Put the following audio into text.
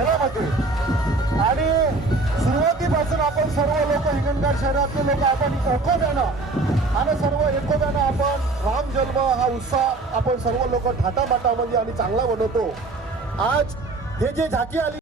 शहरामध्ये आणि सुरुवातीपासून आपण सर्व लोक हिंगणघाट शहरातले लोक आपण एकोप्यानं आणि सर्व एकोप्यानं आपण राम जन्म हा उत्साह आपण सर्व लोक थाटामाटामध्ये आणि चांगला बनवतो. आज हे जे झाकी आली